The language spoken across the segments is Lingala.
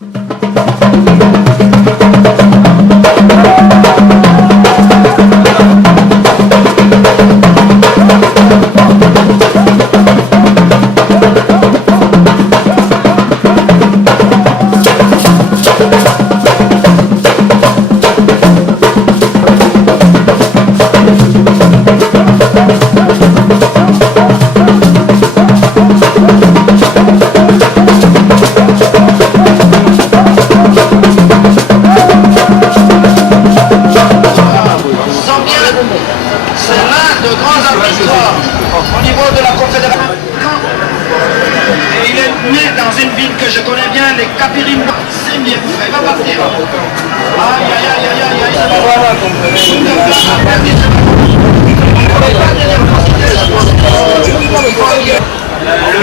Le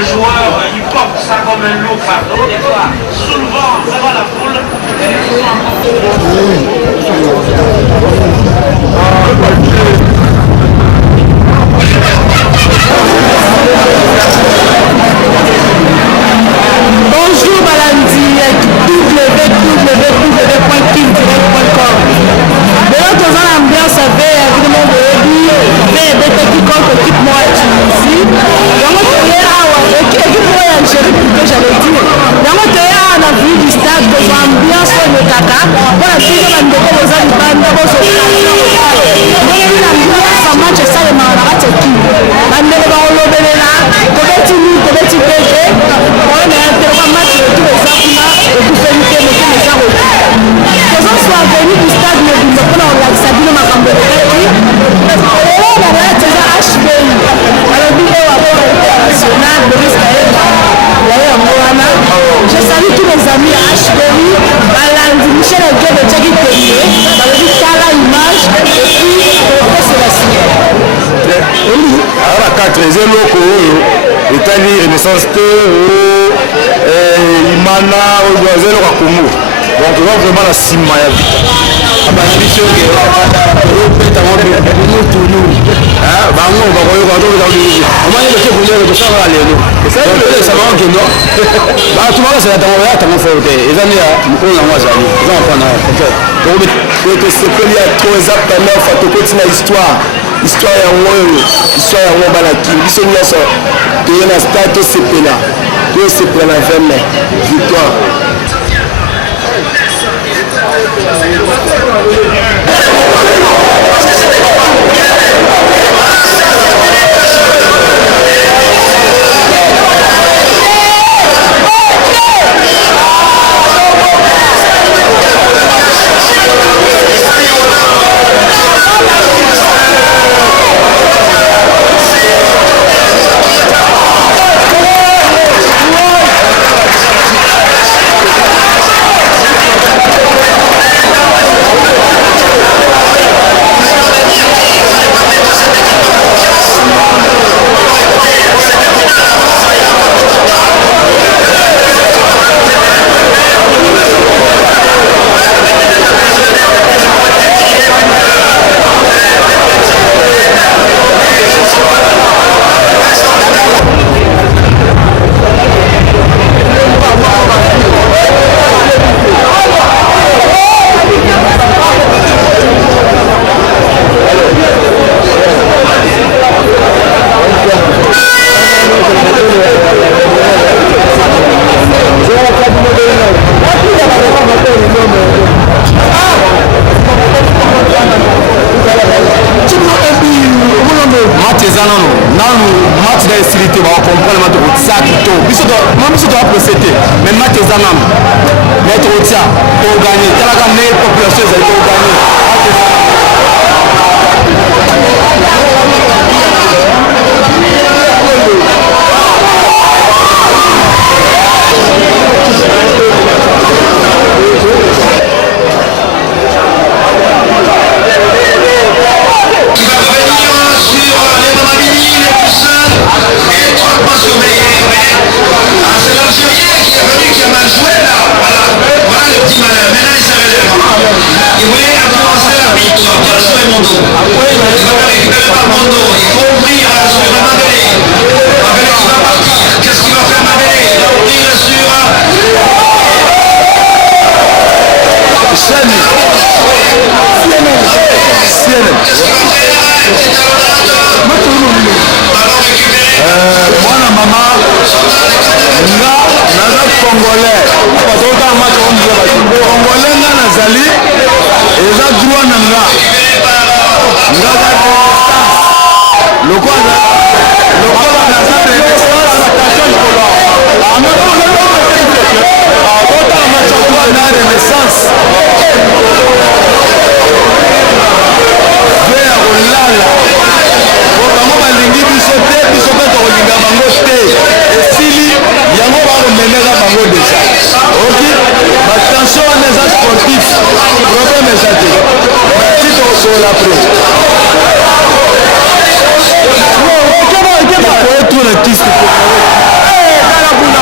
joueur, il porte ça comme un lourd fardeau, des fois, soulevant devant la foule. Bonjour Balandi, www.kildirect.com. De l'autre dans l'ambiance avait évidemment de fait des petits contre équipe moi ici. Dans notre équipe moi Algérie plutôt j'allais dire. Dans notre on a vu du stade de l'ambiance de Kaka. Voilà, si on a une déco aux albans, on se fait l'ambiance en match ça le marat c'est qui. On ne va pas le là, petit PG. On est un match de tous les arbres et vous faites les arbres. Que ce soit venu du stade de Bimbo, on l'a sabine ma campagne. On a la HBI. Alors vidéo international de l'Israël. Je salue tous les amis à HBI, Balandi, Michel Edgar de Tchaki Télé, Balandi Kala Image, et puis le Sébastien. Alors la 4 loko etali Renaissance te Imana ozoazelo kwa Congo. Donc on va vraiment la sima ya vita. Abanicho ke opeta ngombe mutu nu. Bango bakoyo kwa to za lulu. Omanye beke kunyero to sala lelo. Ça va en Kenya. Ba tu vas ça ta moya ta mo forte. Ezani ya mukona mwazali. Ezani pana. Donc c'est que il y a trop exact à neuf à continuer l'histoire. Histoire ya ngoyo, histoire ya ngo bana ki. Biso nyasa to na stade to sepela. To sepela na vemme. Victoire. Mais match Zanam, mettre au tia pour gagner. Quelle est la meilleure population pour gagner? Il voulait commencer la victoire, bien joué mon dos. Il va récupérer par mon congolais bazotala match ombuya basi congolais nga nazali eza droit na nga ngaka lokola naza renaissance attention likolo azotala match ombuya na renaissance ve ya kolala bango balingi biso te biso mpe tokolinga bango te esili yango bakomenela bango deja oki batension wana eza sportif problème eza te merci tokosola pre oetuna kiste tala kuna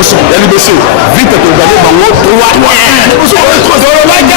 liboso ya liboso vite togane bango 3-1 liboso 4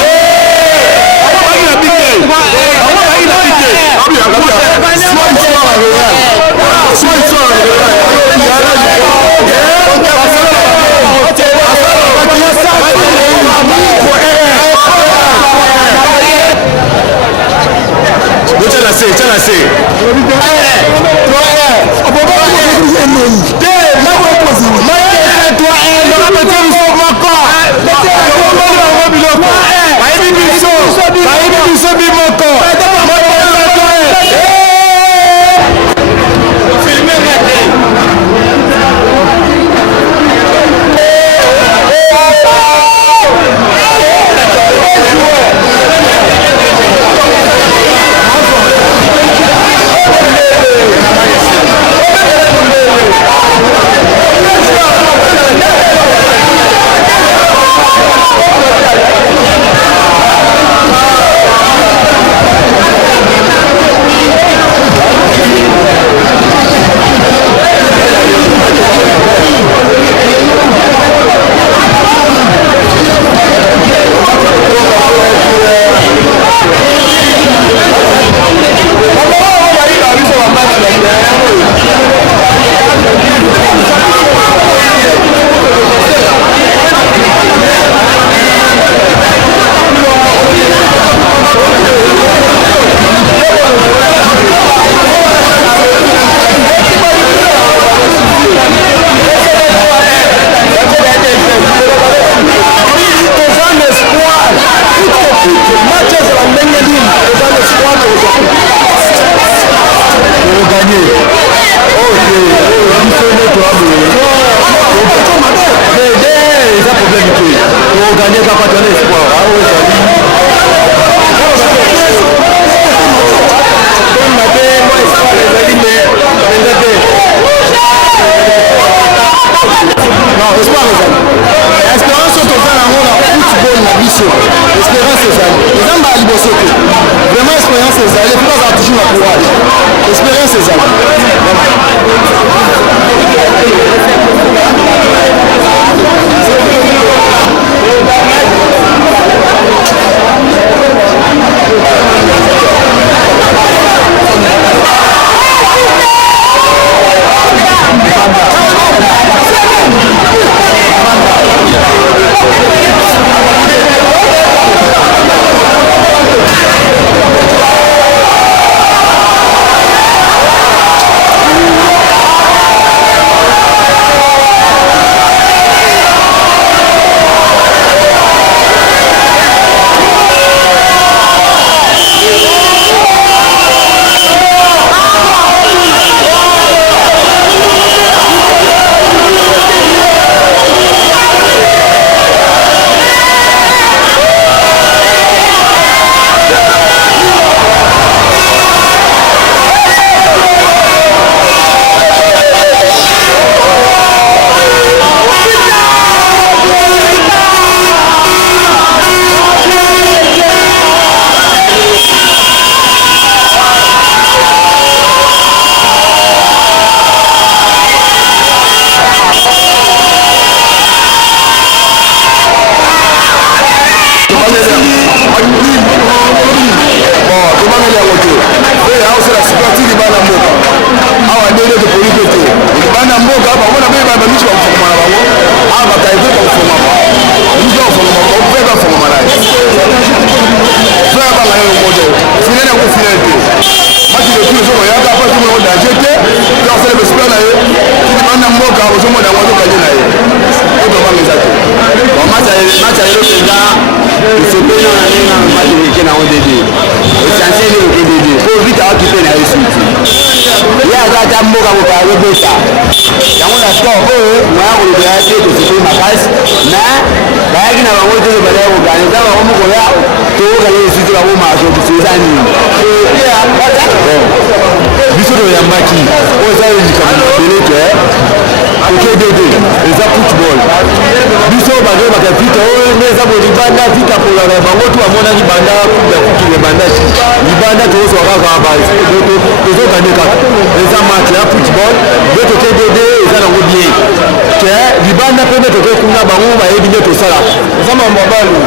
ke libanda mpe nde tokokuna bango bayebi nde tosala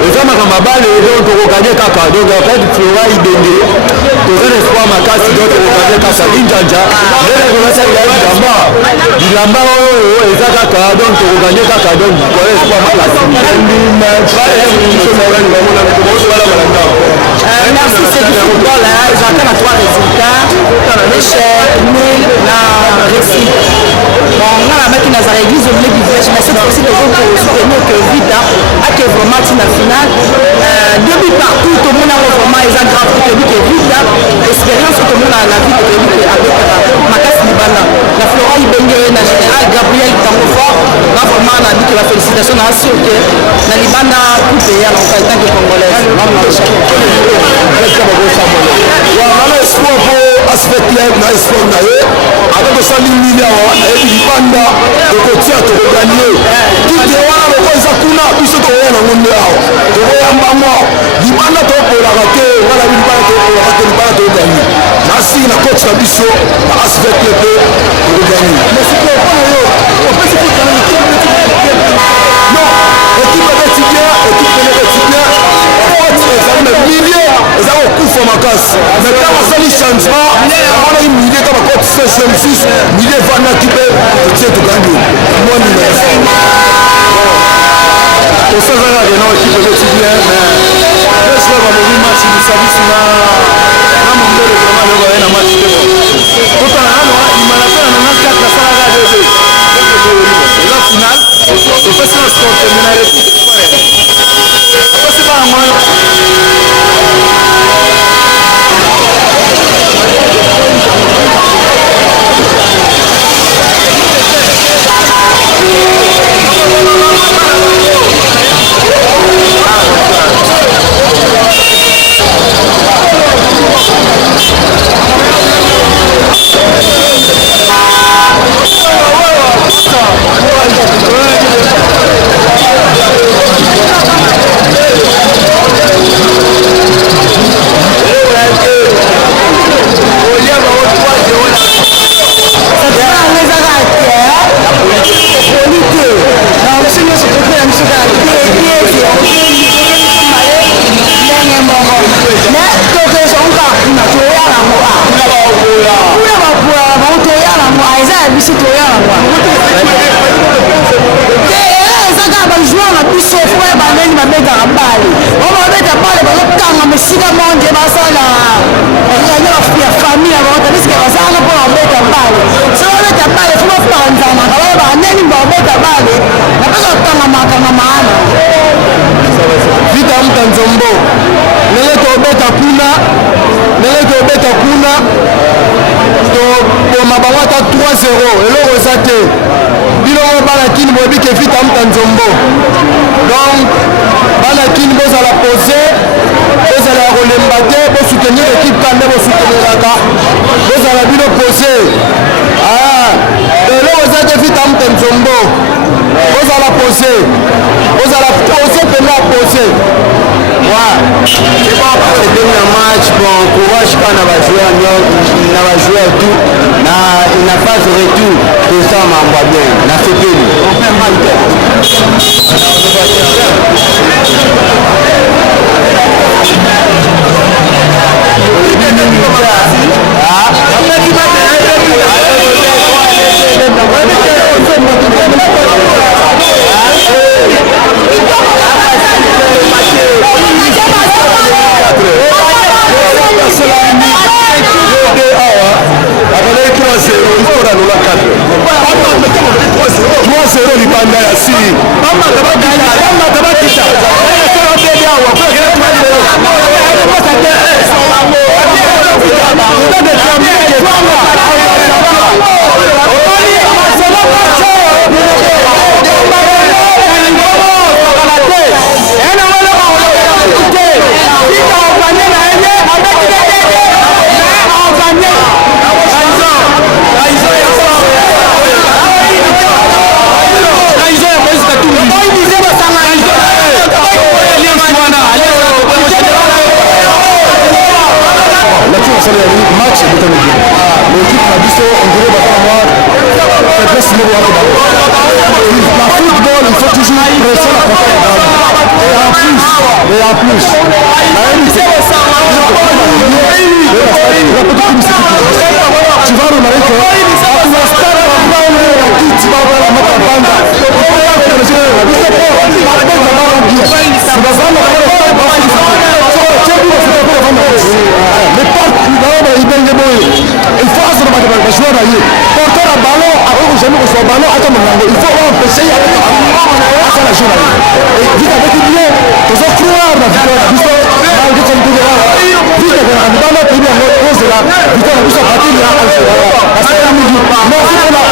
eza makambo ya bale donc tokokanye kaka donc après flora ibenge toza na espoir makasi donc tokokanye kaka linjanja ndenge konasalila bilamba oyo eza kaka donc tokokanye kaka donc kola espoir makasi. Merci, c'est du football, ils attendent à 3 résultats, échec, nul, la réussite. Bon, on a la mec qui n'a pas l'église, on voulait village, mais cette fois-ci, les autres pour soutenir que Vita a qui est vraiment la finale. Deux buts partout, tout le monde a vraiment, ils ont grave que Vita, expérience que tout le monde a la vie que avec Makas Libana. La Flora Ibenge, la général Gabriel Tangofort, là vraiment, on a dit que la félicitation a assuré que la Libana peut payer en tant que Congolaise. wana espoir po aspect club na espoir na ye ata tosali mili awa nayebi libanda tokotia tokoganie tute wana loko eza kuna biso tokoya nango nde awa tokoyambango libanda topolaka te ngalabi libanda topolaka te libanda tokoganie nasi na coach na biso na aspect club pe tokoganie non équipe ebeti bien équipe ebeti bien ezali na milieu eza kokufa makasi mais ntango asali changement amonaki milieu kaka bakoti sesio mosusu milieu evandaki mpe totie tokandi mwani tosazaka kena ekipe ebeti bien mais joueur bamobi match lisabisi na mondele vraiment leo baye na match te totala nano imana mpe na nanga 4 nasalaka debe eza final topesi na sport terminal apesi bana moyo eloko eza te biloko banakini boyebi ke vita muta nzombo donc banakini bozala pose bozala ya kolemba te bosoutenir équipe kande bosouteniraka bozala bino pose eloko eza te vita muta nzombo bozala pose bozala pose pena pose c'était un match bon courage pas na bajoueur tout na phase retour toza mambo bien na sepeli libanda ya siri match l'équipe na biso on dirait batama faiblesse moko wako toujours pression à côté de Gama. Et en plus, tu vas remarquer que la star tu vas voir la Makabanda. Il faut jouer à porter un ballon avec son ballon à ton ballon. Il faut empêcher à la jouer. Et vite avec bien, ils ont cru à la victoire. Malgré son coup de la vite dans le pays, on est là. Victoire, nous sommes partis là. Parce que la musique, non, c'est là.